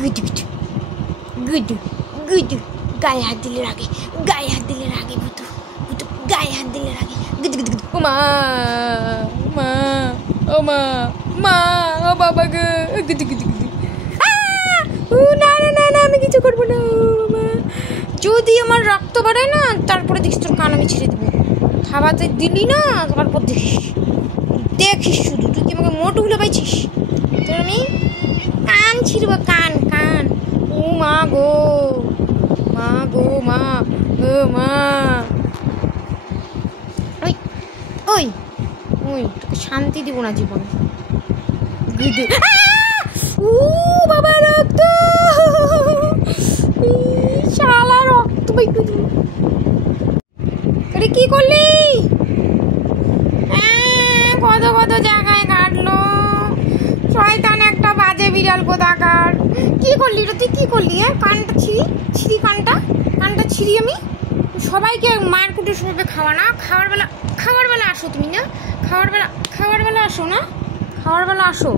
Good good good good. গায়ে হাত দিলে রাগে, গায়ে হাত দিলে রাগে, ভুতু ভুতু গায়ে হাত দিলে রাগে। Good good good. ও মা, মা, ও মা, মা, ও বাবা গো, গুড গুড গুড। না না না না, আমি কিছু করবো না। যদি আমার রক্ত বাড়ায় না, তারপরে দেখিস তোর কান আমি ছেড়ে দেবো। খাওয়াতে দিলি না, তারপর দেখিস, দেখিস শুধু তুই কি আমাকে মোটুগুলো পাইছিস, তোর আমি কান ছিড়ব, কান কান। ও মা গো, মা গো, মা ও মা। ওই ওই ওই তোকে শান্তি দিব না জীবনে। ও বাবা, রক্ত, শালা রক্ত বাইকে দিল। আরে কি করলি? কত কত জায়গায় কাটলো, শয়তান একটা বাজে বিড়াল কোথাকার। কি করলি রে তুই, কি করলি? কানটা ছিঁড়ি কানটা ছিঁড়ি আমি। সবাইকে মারকুটে সবাই খাওয়া না, খাওয়ার বেলা আসো তুমি না, খাওয়ার বেলা আসো না, খাওয়ার বেলা আসো।